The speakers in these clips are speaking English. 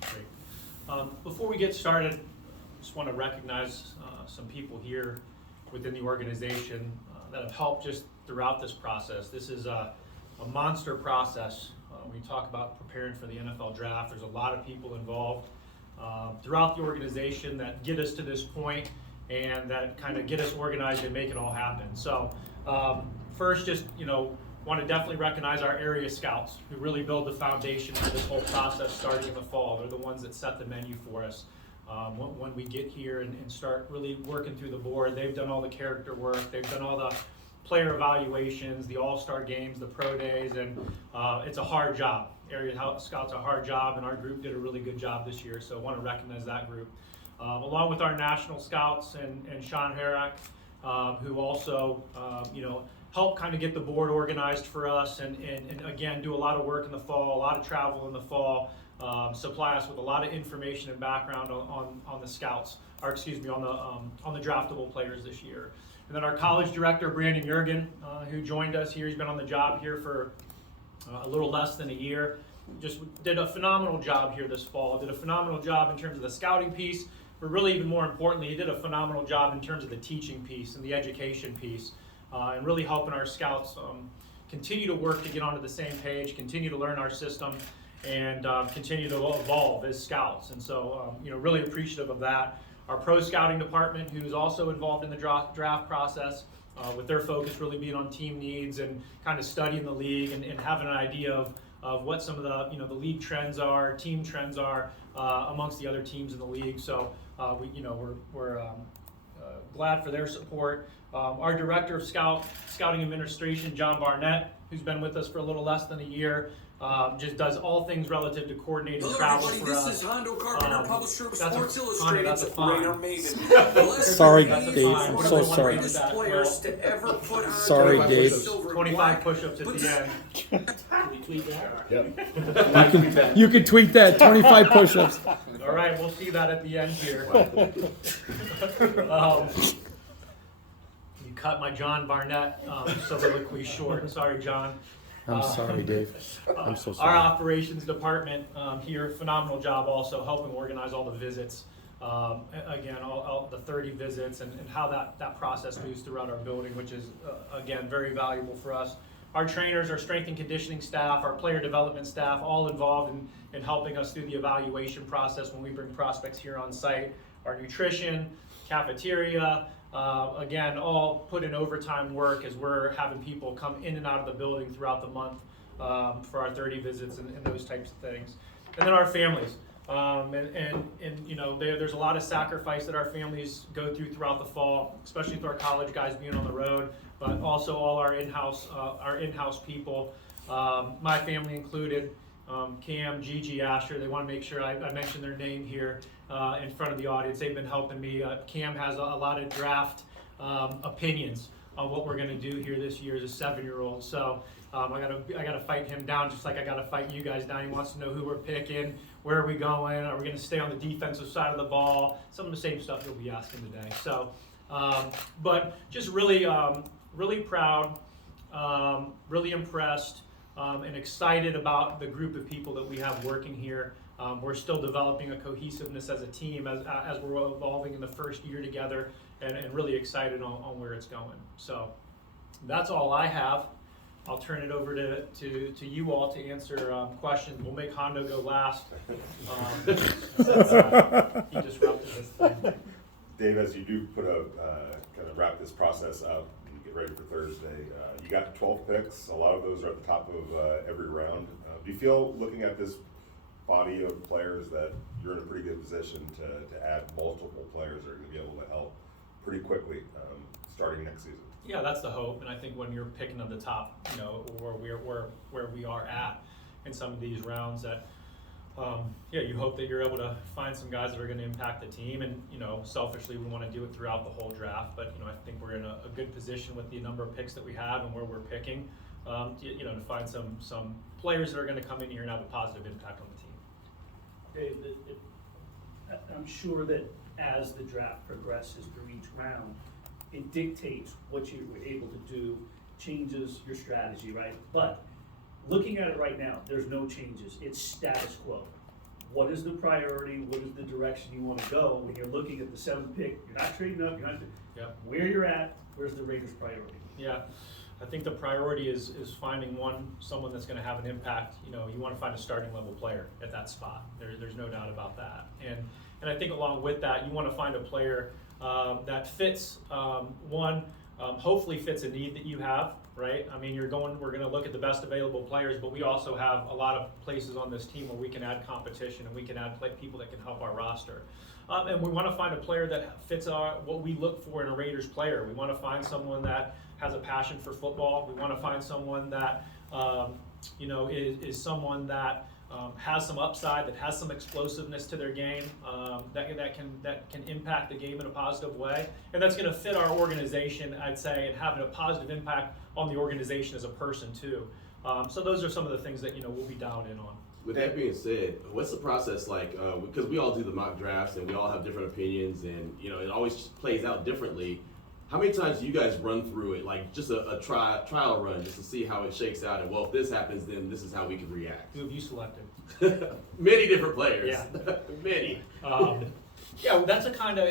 Great. Before we get started, I just want to recognize some people here within the organization that have helped just throughout this process. This is a monster process. When you talk about preparing for the NFL draft, there's a lot of people involved throughout the organization that get us to this point and that kind of get us organized and make it all happen. So first, just want to definitely recognize our area scouts who really build the foundation for this whole process starting in the fall. They're the ones that set the menu for us. When we get here and start really working through the board, they've done all the character work, they've done all the player evaluations, the all-star games, the pro days, and it's a hard job. Area scouts a hard job, and our group did a really good job this year, so I want to recognize that group. Along with our national scouts and Sean Herrick, who also help kind of get the board organized for us and again do a lot of work in the fall, a lot of travel in the fall, supply us with a lot of information and background on the scouts, or excuse me, on the draftable players this year. And then our college director, Brandon Jurgen, who joined us here. He's been on the job here for a little less than a year. Just did a phenomenal job here this fall. Did a phenomenal job in terms of the scouting piece, but really even more importantly, he did a phenomenal job in terms of the teaching piece and the education piece, and really helping our scouts continue to work to get onto the same page, continue to learn our system, and continue to evolve as scouts. And so, really appreciative of that. Our pro scouting department, who's also involved in the draft process, with their focus really being on team needs and kind of studying the league and having an idea of what some of the the league trends are, team trends are amongst the other teams in the league. So we're glad for their support. Our director of scouting administration, John Barnett, who's been with us for a little less than a year, just does all things relative to coordinating travel for us. This is Hondo Carpenter, publisher of Sports Illustrated. That's a fine. Radar Maven. Sorry, Dave. I'm so sorry. Players to ever put on Sorry, Dave. 25 push-ups at the end. Can we tweet that? Yep. You can tweet that. 25 push-ups. All right, we'll see that at the end here. You cut my John Barnett soliloquy short. Sorry, John. I'm sorry, Dave. I'm so sorry. Our operations department here, phenomenal job also helping organize all the visits. Again, all the 30 visits and how that process moves throughout our building, which is, again, very valuable for us. Our trainers, our strength and conditioning staff, our player development staff, all involved in helping us through the evaluation process when we bring prospects here on site. Our nutrition, cafeteria, again, all put in overtime work as we're having people come in and out of the building throughout the month for our 30 visits and those types of things. And then our families. There's a lot of sacrifice that our families go through throughout the fall, especially with our college guys being on the road, but also all our in-house people, my family included, Cam, Gigi, Asher. They want to make sure I mention their name here in front of the audience. They've been helping me. Cam has a lot of draft opinions on what we're going to do here this year as a 7-year-old. So I gotta fight him down just like I gotta fight you guys down. He wants to know who we're picking, where are we going, are we going to stay on the defensive side of the ball, some of the same stuff you'll be asking today. So, but just really proud, really impressed, and excited about the group of people that we have working here. We're still developing a cohesiveness as a team as we're evolving in the first year together, and really excited on where it's going. So that's all I have. I'll turn it over to you all to answer questions. We'll make Hondo go last. He disrupted this thing. Dave, as you do kind of wrap this process up and you get ready for Thursday, you got 12 picks. A lot of those are at the top of every round. Do you feel, looking at this body of players, that you're in a pretty good position to add multiple players that are going to be able to help pretty quickly starting next season? Yeah, that's the hope, and I think when you're picking at the top, where we are at in some of these rounds, that you hope that you're able to find some guys that are going to impact the team, and selfishly we want to do it throughout the whole draft. But I think we're in a good position with the number of picks that we have and where we're picking, to find some players that are going to come in here and have a positive impact on the team. Dave, I'm sure that as the draft progresses through each round, it dictates what you were able to do, changes your strategy, right? But looking at it right now, there's no changes. It's status quo. what is the priority, what is the direction you wanna go when you're looking at the 7th pick, you're not trading up, you're not, Yep. where you're at, where's the Raiders' priority? Yeah, I think the priority is finding someone that's gonna have an impact. You know, you wanna find a starting level player at that spot. There's no doubt about that. And I think along with that, you wanna find a player that fits, hopefully fits a need that you have, right? I mean, we're gonna look at the best available players, but we also have a lot of places on this team where we can add competition and we can add people that can help our roster. And we wanna find a player that fits what we look for in a Raiders player. We wanna find someone that has a passion for football. We wanna find someone that, is someone that has some upside, that has some explosiveness to their game, that can impact the game in a positive way, and that's going to fit our organization, I'd say, and have a positive impact on the organization as a person too. So those are some of the things that we'll be dialed in on. With that being said, what's the process like? Because we all do the mock drafts and we all have different opinions, and it always plays out differently. How many times do you guys run through it, like just a trial run, just to see how it shakes out? And well, if this happens, then this is how we can react. Who have you selected? Many different players. Yeah. Many. Yeah, that's a kind of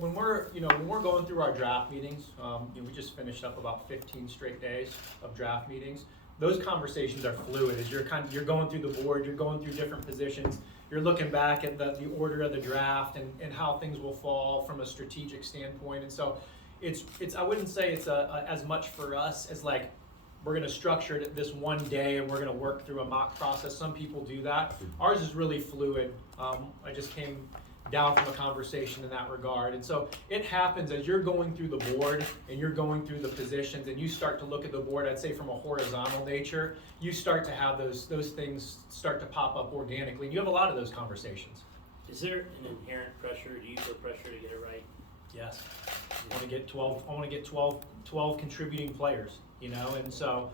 when we're going through our draft meetings. We just finished up about 15 straight days of draft meetings. Those conversations are fluid as you're going through the board, you're going through different positions, you're looking back at the order of the draft and how things will fall from a strategic standpoint. And so it's I wouldn't say it's as much for us as like we're going to structure it this one day and we're going to work through a mock process. Some people do that. Ours is really fluid. I just came down from a conversation in that regard. And so it happens as you're going through the board and you're going through the positions and you start to look at the board, I'd say from a horizontal nature, you start to have those things start to pop up organically. And you have a lot of those conversations. Is there an inherent pressure? Do you feel pressure to get it right? Yes. I want to get 12 contributing players, and so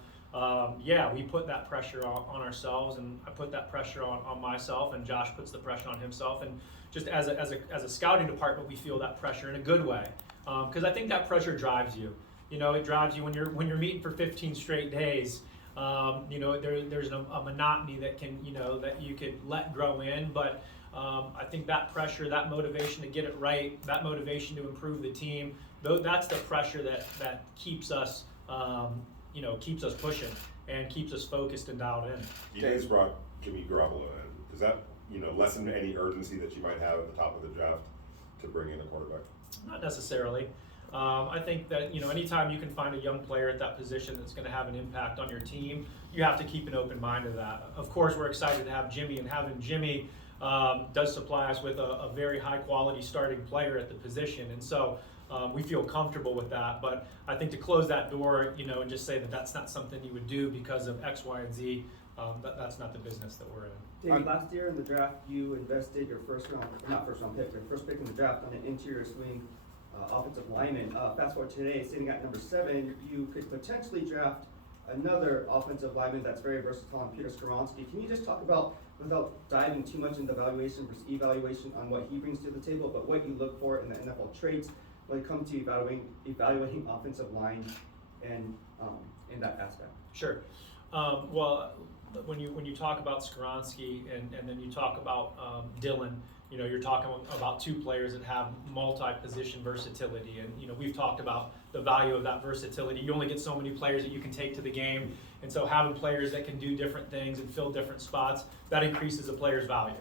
we put that pressure on ourselves, and I put that pressure on myself, and Josh puts the pressure on himself, and just as a scouting department, we feel that pressure in a good way, because I think that pressure drives you. It drives you when you're meeting for 15 straight days. There's a monotony that can that you could let grow in, but I think that pressure, that motivation to get it right, that motivation to improve the team, that's the pressure that keeps us keeps us pushing and keeps us focused and dialed in. You guys brought Jimmy Garoppolo in. Does that lessen any urgency that you might have at the top of the draft to bring in a quarterback? Not necessarily. I think that anytime you can find a young player at that position that's going to have an impact on your team, you have to keep an open mind to that. Of course, we're excited to have Jimmy, and having Jimmy does supply us with a very high quality starting player at the position, and so we feel comfortable with that. But I think to close that door, and just say that that's not something you would do because of X, Y, and Z, that's not the business that we're in. Dave, last year in the draft, you invested your first pick in the draft on an interior swing offensive lineman. Fast forward today, sitting at number 7, you could potentially draft another offensive lineman that's very versatile, Peter Skoronski. Can you just talk about, without diving too much into evaluation versus evaluation on what he brings to the table, but what you look for in the NFL traits when it comes to evaluating offensive line and in that aspect? Sure. Well, when you talk about Skoronski and then you talk about Dylan, you're talking about two players that have multi-position versatility, and we've talked about the value of that versatility. You only get so many players that you can take to the game, and so having players that can do different things and fill different spots, that increases a player's value.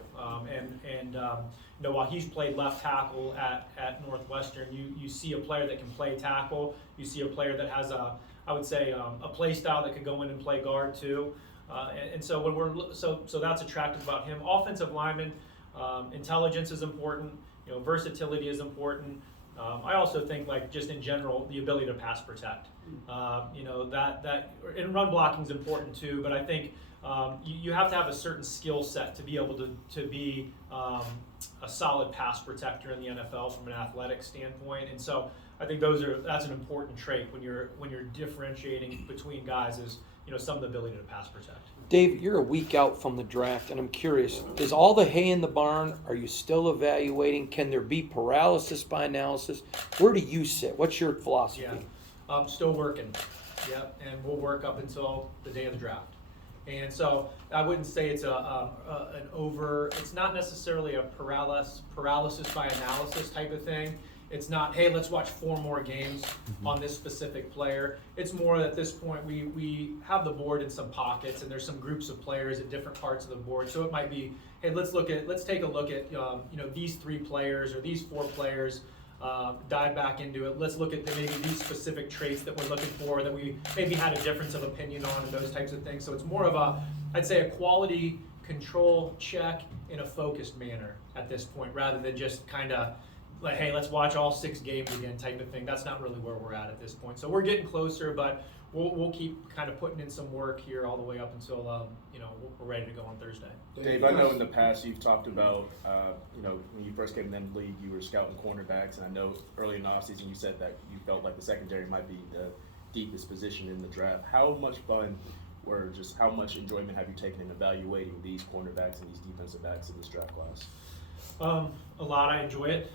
While he's played left tackle at Northwestern, you see a player that can play tackle. You see a player that has a play style that could go in and play guard too. And so so that's attractive about him. Offensive lineman, intelligence is important. Versatility is important. I also think, like, just in general, the ability to pass protect. And run blocking is important too. But I think you have to have a certain skill set to be able to be a solid pass protector in the NFL from an athletic standpoint. And so I think that's an important trait when you're differentiating between guys is some of the ability to pass protect. Dave, you're a week out from the draft, and I'm curious, is all the hay in the barn? Are you still evaluating? Can there be paralysis by analysis? Where do you sit? What's your philosophy? Yeah, still working. Yep, and we'll work up until the day of the draft. And so I wouldn't say it's it's not necessarily a paralysis by analysis type of thing. It's not, hey, let's watch 4 more games on this specific player. It's more at this point, we have the board in some pockets, and there's some groups of players at different parts of the board. So it might be, hey, let's take a look at these 3 players or these 4 players, dive back into it. Let's look at maybe these specific traits that we're looking for that we maybe had a difference of opinion on, and those types of things. So it's more of I'd say a quality control check in a focused manner at this point, rather than just kind of like, hey, let's watch all 6 games again type of thing. That's not really where we're at this point. So we're getting closer, but we'll keep kind of putting in some work here all the way up until we're ready to go on Thursday. Dave, I know in the past you've talked about when you first came in the league, you were scouting cornerbacks, and I know early in the offseason you said that you felt like the secondary might be the deepest position in the draft. How much fun or just how much enjoyment have you taken in evaluating these cornerbacks and these defensive backs in this draft class? A lot. I enjoy it.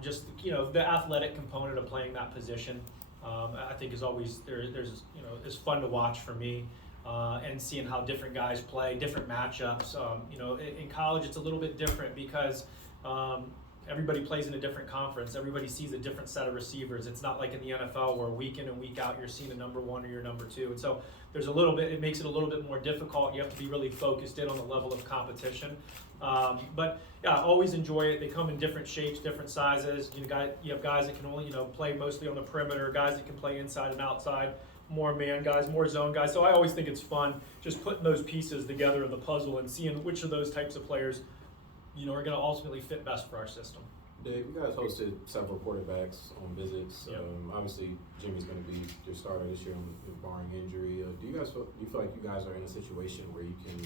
Just the athletic component of playing that position, I think is always there's is fun to watch for me, and seeing how different guys play, different matchups. In college it's a little bit different because everybody plays in a different conference. Everybody sees a different set of receivers. It's not like in the NFL where week in and week out you're seeing a number 1 or your number 2. And so it makes it a little bit more difficult. You have to be really focused in on the level of competition. But yeah, I always enjoy it. They come in different shapes, different sizes. You have guys that can only play mostly on the perimeter, guys that can play inside and outside, more man guys, more zone guys. So I always think it's fun just putting those pieces together of the puzzle and seeing which of those types of players are going to ultimately fit best for our system. Dave, you guys hosted several quarterbacks on visits. Yep. Obviously, Jimmy's going to be your starter this year, barring injury. Do you feel like you guys are in a situation where you can,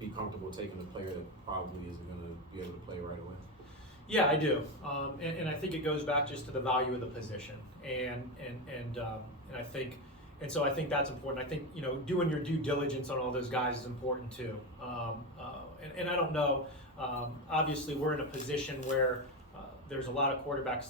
be comfortable taking a player that probably isn't going to be able to play right away? Yeah, I do, and I think it goes back just to the value of the position, and I think. And so I think that's important. I think doing your due diligence on all those guys is important too. And I don't know. Obviously, we're in a position where there's a lot of quarterbacks.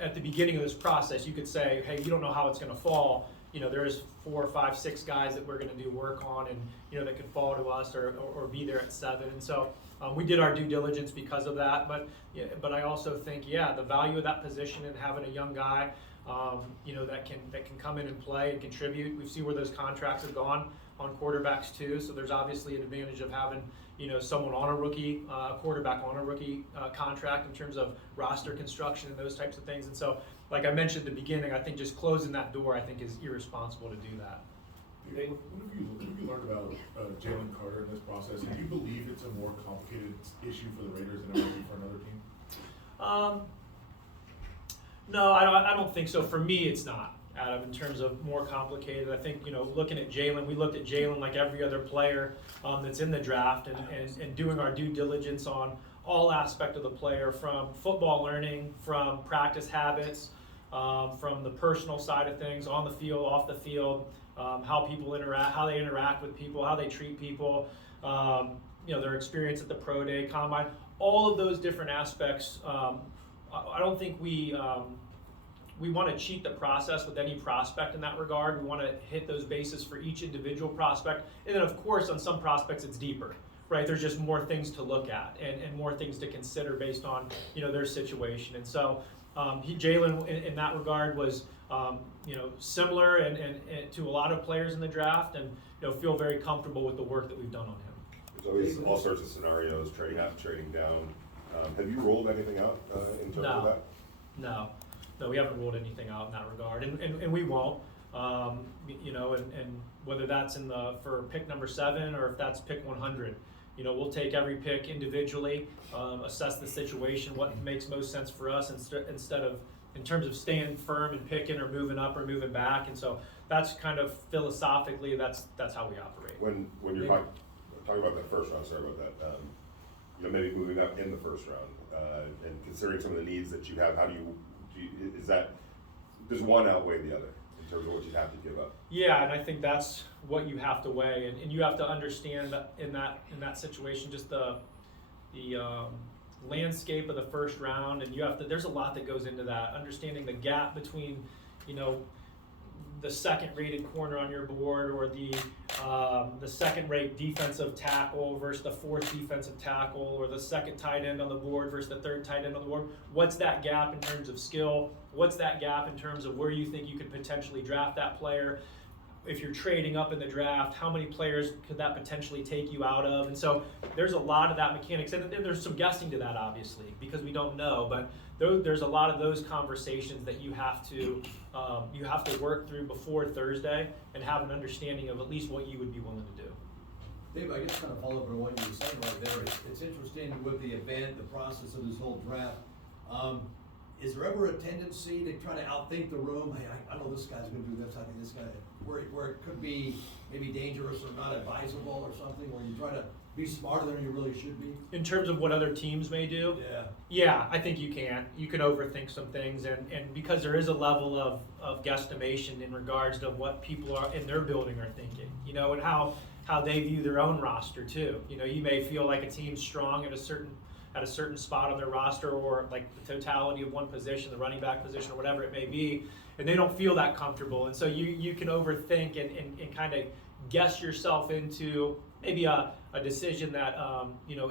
At the beginning of this process, you could say, "Hey, you don't know how it's going to fall." There's 4, 5, 6 guys that we're going to do work on, and that could fall to us or be there at 7. And so we did our due diligence because of that. But I also think, the value of that position and having a young guy. That can come in and play and contribute. We've seen where those contracts have gone on quarterbacks too. So there's obviously an advantage of having someone on a rookie quarterback on a rookie contract in terms of roster construction and those types of things. And so, like I mentioned at the beginning, I think just closing that door is irresponsible to do that. What have you learned about Jalen Carter in this process? Do you believe it's a more complicated issue for the Raiders than it would be for another team? No, I don't think so. For me, it's not, Adam, in terms of more complicated. I think, looking at Jalen, we looked at Jalen like every other player that's in the draft and doing our due diligence on all aspect of the player, from football learning, from practice habits, from the personal side of things, on the field, off the field, how people interact, how they interact with people, how they treat people, their experience at the pro day, combine, all of those different aspects. I don't think we want to cheat the process with any prospect in that regard. We want to hit those bases for each individual prospect. And then, of course, on some prospects, it's deeper, right? There's just more things to look at and more things to consider based on, their situation. And so Jalen, in that regard, was, similar and to a lot of players in the draft, and, feel very comfortable with the work that we've done on him. There's always all sorts of scenarios, trading up, trading down. Have you rolled anything out in terms of that? No, we haven't ruled anything out in that regard, and we won't. And whether that's for pick number 7 or if that's pick 100, we'll take every pick individually, assess the situation, what makes most sense for us, instead of in terms of staying firm and picking or moving up or moving back. And so that's kind of philosophically that's how we operate. When you're talking about that first round, sorry about that. Maybe moving up in the first round, and considering some of the needs that you have, how does one outweigh the other in terms of what you have to give up? Yeah, and I think that's what you have to weigh, and you have to understand that in that situation, just the landscape of the first round, and there's a lot that goes into that. Understanding the gap between, the second-rated corner on your board, or the second-rate defensive tackle versus the fourth defensive tackle, or the second tight end on the board versus the third tight end on the board. What's that gap in terms of skill? What's that gap in terms of where you think you could potentially draft that player? If you're trading up in the draft, how many players could that potentially take you out of? And so there's a lot of that mechanics, and there's some guessing to that, obviously, because we don't know. But there's a lot of those conversations that you have to work through before Thursday and have an understanding of at least what you would be willing to do. Dave, I guess kind of follow up on what you were saying right there. It's interesting with the event, the process of this whole draft. Is there ever a tendency to try to outthink the room? Hey, I know this guy's going to do this. I think this guy, where it could be maybe dangerous or not advisable or something, where you try to be smarter than you really should be? In terms of what other teams may do? Yeah. Yeah, I think you can. You can overthink some things, and because there is a level of guesstimation in regards to what people are in their building are thinking, you know, and how they view their own roster too. You know, you may feel like a team's strong at a certain spot on their roster, or like the totality of one position, the running back position, or whatever it may be, and they don't feel that comfortable. And so you can overthink and kind of guess yourself into maybe a decision that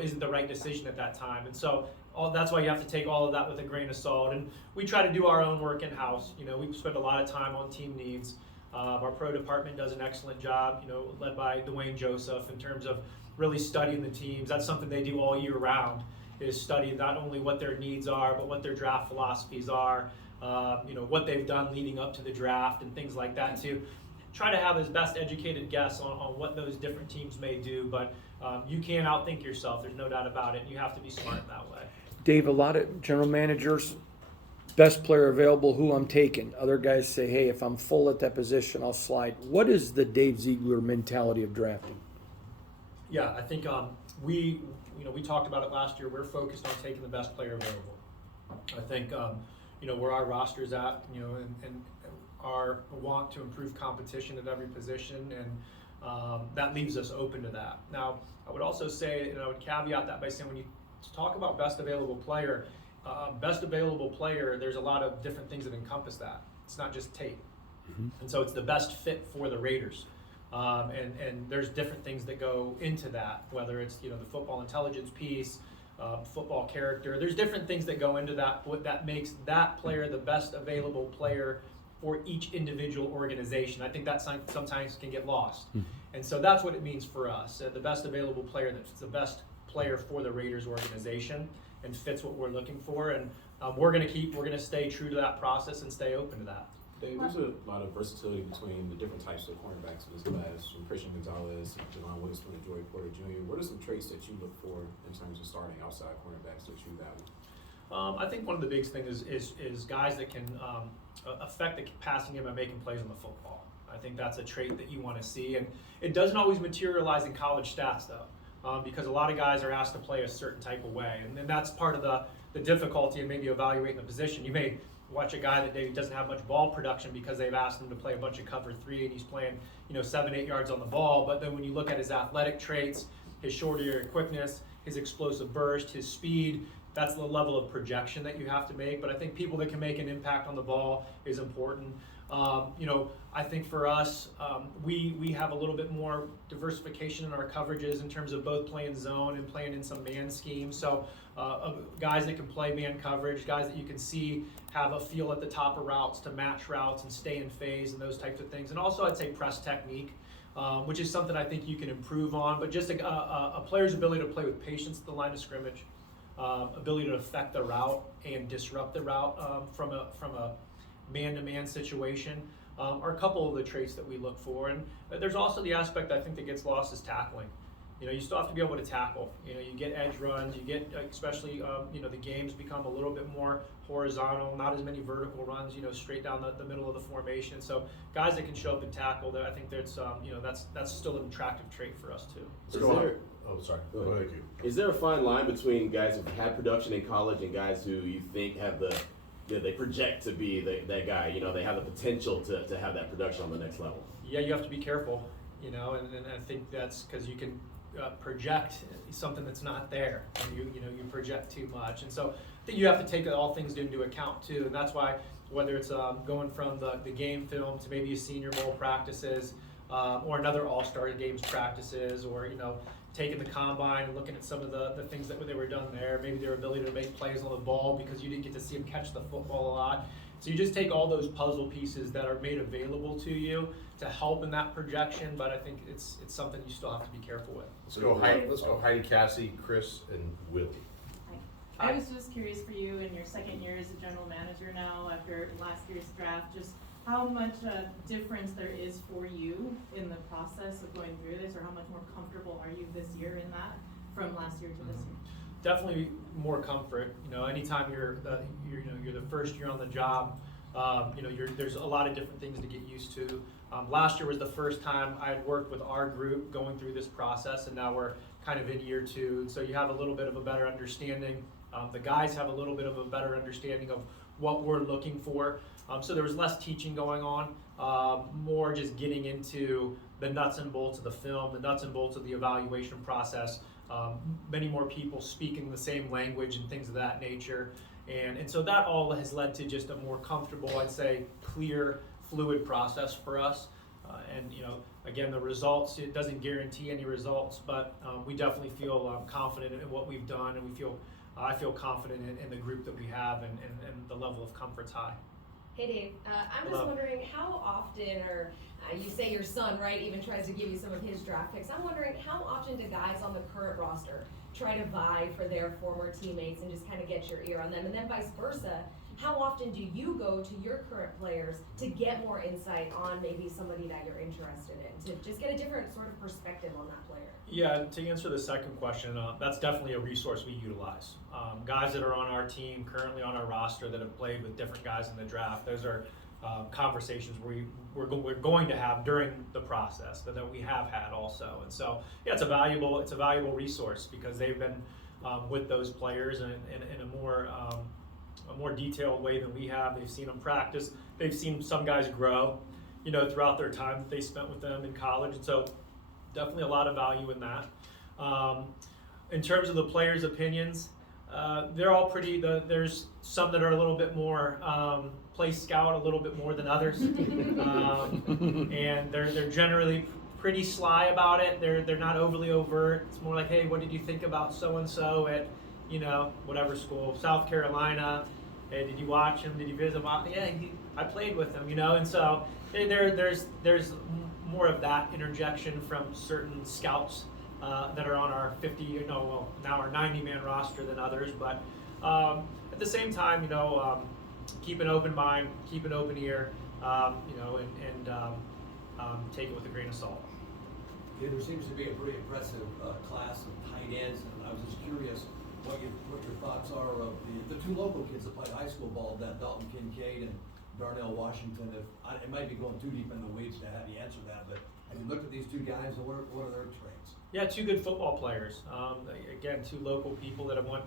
isn't the right decision at that time. And so that's why you have to take all of that with a grain of salt. And we try to do our own work in-house. You know, we spend a lot of time on team needs. Our pro department does an excellent job, you know, led by Dwayne Joseph, in terms of really studying the teams. That's something they do all year round, is study not only what their needs are, but what their draft philosophies are, what they've done leading up to the draft and things like that, to try to have his best educated guess on what those different teams may do. But you can't outthink yourself, there's no doubt about it, and you have to be smart in that way. Dave, a lot of general managers, best player available, who I'm taking. Other guys say, hey, if I'm full at that position, I'll slide. What is the Dave Ziegler mentality of drafting? Yeah, I think we talked about it last year. We're focused on taking the best player available. I think where our roster's at, and our want to improve competition at every position, and that leaves us open to that. Now, I would also say, and I would caveat that by saying, when you talk about best available player, there's a lot of different things that encompass that. It's not just tape. Mm-hmm. And so it's the best fit for the Raiders. And there's different things that go into that, whether it's the football intelligence piece, football character. There's different things that go into that, what that makes that player the best available player for each individual organization. I think that sometimes can get lost. Mm-hmm. And so that's what it means for us. The best available player that's the best player for the Raiders organization and fits what we're looking for. And we're going to stay true to that process and stay open to that. Dave, there's a lot of versatility between the different types of cornerbacks in this class, from Christian Gonzalez, Javon Winston, and Joey Porter Jr. What are some traits that you look for in terms of starting outside cornerbacks that you value? I think one of the biggest things is guys that can affect the passing game by making plays on the football. I think that's a trait that you want to see, and it doesn't always materialize in college stats, though, because a lot of guys are asked to play a certain type of way, and then that's part of the difficulty in maybe evaluating the position. You may watch a guy that maybe doesn't have much ball production because they've asked him to play a bunch of cover 3 and he's playing 7-8 yards on the ball, but then when you look at his athletic traits, his short area quickness, his explosive burst, his speed, that's the level of projection that you have to make. But I think people that can make an impact on the ball is important. I think for us, we have a little bit more diversification in our coverages in terms of both playing zone and playing in some man schemes. So guys that can play man coverage, guys that you can see have a feel at the top of routes to match routes and stay in phase and those types of things. And also I'd say press technique, which is something I think you can improve on. But just a player's ability to play with patience at the line of scrimmage, ability to affect the route and disrupt the route from a man-to-man situation are a couple of the traits that we look for. And there's also the aspect I think that gets lost is tackling. You still have to be able to tackle. You get edge runs, you get, especially, the games become a little bit more horizontal, not as many vertical runs, straight down the middle of the formation. So guys that can show up and tackle, I think that's still an attractive trait for us too. Oh, sorry. Go ahead, Is there a fine line between guys who've had production in college and guys who you think have they project to be that guy, they have the potential to have that production on the next level? Yeah, you have to be careful, and I think that's because you can project something that's not there, and you project too much, and so I think you have to take all things into account too, and that's why whether it's going from the game film to maybe a Senior Bowl practices, or another All-Star Games practices, or taking the combine and looking at some of the things that they were done there, maybe their ability to make plays on the ball because you didn't get to see them catch the football a lot. So you just take all those puzzle pieces that are made available to you to help in that projection, but I think it's something you still have to be careful with. Let's go Heidi, Cassie, Chris, and Willie. I was just curious for you in your second year as a general manager now after last year's draft, just how much difference there is for you in the process of going through this, or how much more comfortable are you this year in that from last year to this year? Definitely more comfort. Anytime you're the first year on the job, there's a lot of different things to get used to. Last year was the first time I had worked with our group going through this process, and now we're kind of in year 2. So you have a little bit of a better understanding. The guys have a little bit of a better understanding of what we're looking for. So there was less teaching going on, more just getting into the nuts and bolts of the film, the nuts and bolts of the evaluation process. Many more people speaking the same language and things of that nature. And so that all has led to just a more comfortable, I'd say, clear, fluid process for us. And again, the results, it doesn't guarantee any results, but we definitely feel confident in what we've done, and I feel confident in the group that we have, and the level of comfort's high. Hey Dave, I'm just wondering how often, or you say your son, right, even tries to give you some of his draft picks. I'm wondering how often do guys on the current roster try to vie for their former teammates and just kind of get your ear on them? And then vice versa, how often do you go to your current players to get more insight on maybe somebody that you're interested in, to just get a different sort of perspective on that player? Yeah, to answer the second question, that's definitely a resource we utilize. Guys that are on our team, currently on our roster, that have played with different guys in the draft, those are conversations we're going to have during the process that we have had also. And so, yeah, it's a valuable resource because they've been with those players in a more detailed way than we have. They've seen them practice. They've seen some guys grow, throughout their time that they spent with them in college. And so definitely a lot of value in that. In terms of the players' opinions, they're all pretty, there's some that are a little bit more play scout a little bit more than others. And they're generally pretty sly about it. They're not overly overt. It's more like, hey, what did you think about so-and-so at, whatever school, South Carolina? Hey, did you watch him? Did you visit him? Yeah, I played with him, and so there's more of that interjection from certain scouts that are on our 50, now our 90-man roster than others. But at the same time, keep an open mind, keep an open ear, and take it with a grain of salt. Yeah, there seems to be a pretty impressive class of tight ends, and I was just curious what your thoughts are of the two local kids that played high school ball, that Dalton Kincaid and Darnell Washington. It might be going too deep in the weeds to have you answer that, but have you looked at these two guys, and what are their traits? Yeah, two good football players. Again, two local people that have went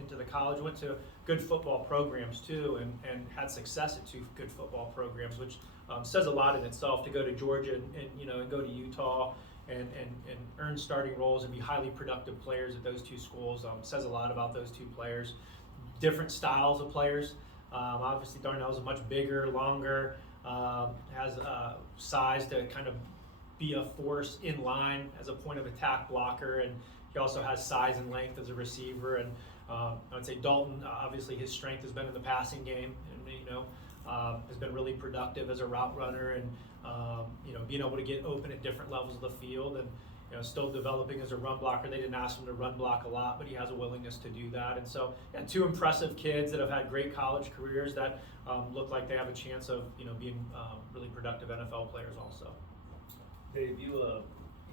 into the college, went to good football programs too, and had success at two good football programs, which says a lot in itself. To go to Georgia and go to Utah and earn starting roles and be highly productive players at those two schools says a lot about those two players. Different styles of players. Obviously, Darnell's a much bigger, longer, has size to kind of be a force in line as a point of attack blocker, and he also has size and length as a receiver. And I would say Dalton, obviously his strength has been in the passing game, and has been really productive as a route runner, and being able to get open at different levels of the field, and still developing as a run blocker. They didn't ask him to run block a lot, but he has a willingness to do that. And so, yeah, two impressive kids that have had great college careers that look like they have a chance of being really productive NFL players also. Dave, you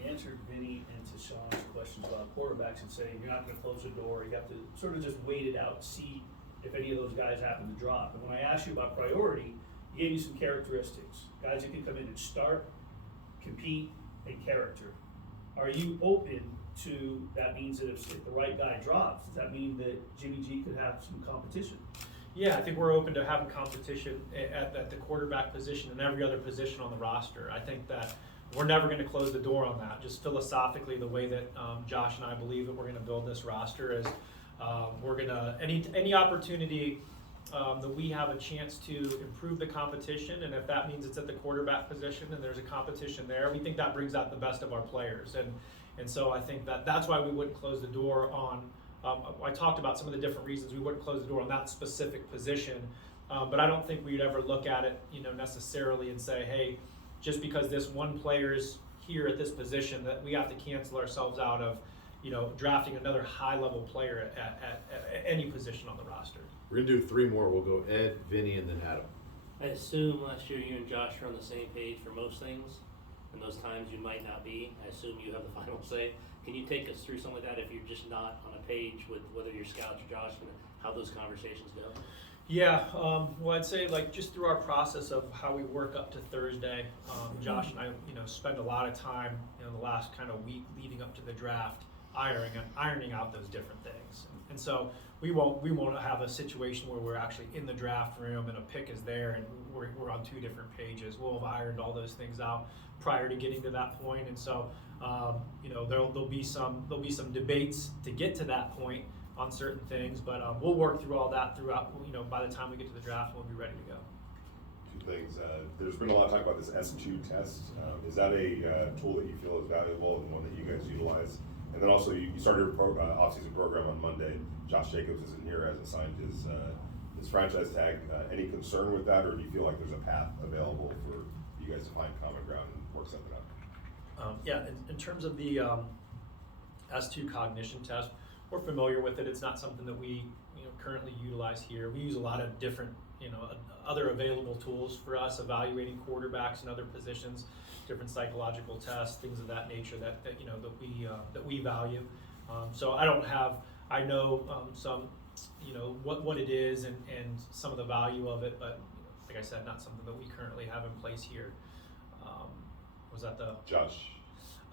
answered Vinny and to Sean's questions about quarterbacks and saying you're not going to close the door. You have to sort of just wait it out, see if any of those guys happen to drop. And when I asked you about priority, he gave you some characteristics. Guys that can come in and start, compete, and character. Are you open to that? Means that if the right guy drops, does that mean that Jimmy G could have some competition? Yeah, I think we're open to having competition at the quarterback position and every other position on the roster. I think that we're never going to close the door on that. Just philosophically, the way that Josh and I believe that we're going to build this roster is we're going to, any opportunity that we have a chance to improve the competition, and if that means it's at the quarterback position and there's a competition there, we think that brings out the best of our players. And so I think that's why we wouldn't close the door on, I talked about some of the different reasons we wouldn't close the door on that specific position, but I don't think we'd ever look at it, necessarily and say, hey, just because this one player is here at this position, that we have to cancel ourselves out of, drafting another high-level player at any position on the roster. We're gonna do 3 more. We'll go Ed, Vinny, and then Adam. I assume last year you and Josh are on the same page for most things, and those times you might not be. I assume you have the final say. Can you take us through something like that if you're just not on a page with whether you're scouts or Josh and how those conversations go? Yeah, well, I'd say just through our process of how we work up to Thursday, Josh and I, spend a lot of time, the last kind of week leading up to the draft, ironing out those different things. And so we won't have a situation where we're actually in the draft room and a pick is there and we're on 2 different pages. We'll have ironed all those things out prior to getting to that point. And so, there'll be some debates to get to that point on certain things, but we'll work through all that throughout, by the time we get to the draft, we'll be ready to go. 2 things. There's been a lot of talk about this S2 test. Is that a tool that you feel is valuable and one that you guys utilize? And then also, you started your off-season program on Monday. Josh Jacobs isn't here, hasn't signed his franchise tag. Any concern with that, or do you feel like there's a path available for you guys to find common ground and work something out? Yeah, in terms of the S2 cognition test, we're familiar with it. It's not something that we currently utilize here. We use a lot of different other available tools for us evaluating quarterbacks and other positions, different psychological tests, things of that nature that we value. So I know some what it is and some of the value of it, but like I said, not something that we currently have in place here. Was that the Josh?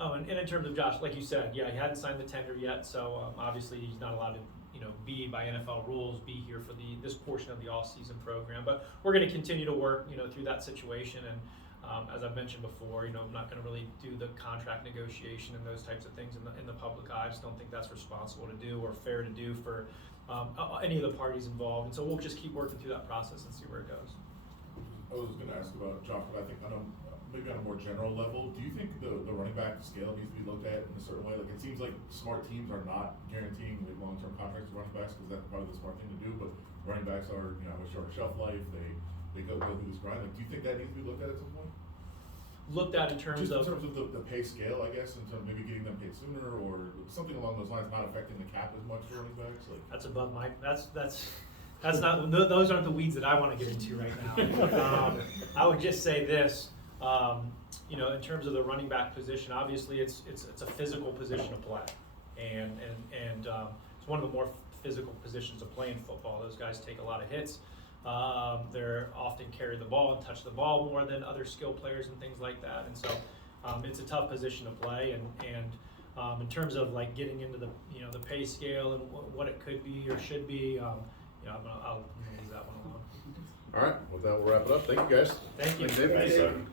Oh, and in terms of Josh, like you said, yeah, he hadn't signed the tender yet, so obviously he's not allowed to, be by NFL rules, be here for this portion of the all-season program. But we're going to continue to work, through that situation. And as I've mentioned before, I'm not going to really do the contract negotiation and those types of things in the public eye. I just don't think that's responsible to do or fair to do for any of the parties involved. And so we'll just keep working through that process and see where it goes. I was going to ask about Josh, but I think maybe on a more general level, do you think the running back scale needs to be looked at in a certain way? Like, it seems like smart teams are not guaranteeing long-term contracts to running backs because that's probably the smart thing to do, but running backs are, have a short shelf life, they go through this grind. Like, do you think that needs to be looked at some point? Looked at in terms of the pay scale, I guess, in terms of maybe getting them paid sooner or something along those lines, not affecting the cap as much for running backs? Like, that's above my, that's not, those aren't the weeds that I want to get into right now. I would just say this, in terms of the running back position, obviously it's a physical position to play, and it's one of the more physical positions to play in football. Those guys take a lot of hits. They're often carry the ball and touch the ball more than other skill players and things like that. And so it's a tough position to play. And in terms of getting into the the pay scale and what it could be or should be, I'll leave that one alone. All right, with that, we'll wrap it up. Thank you, guys. Thank you. Thanks, David.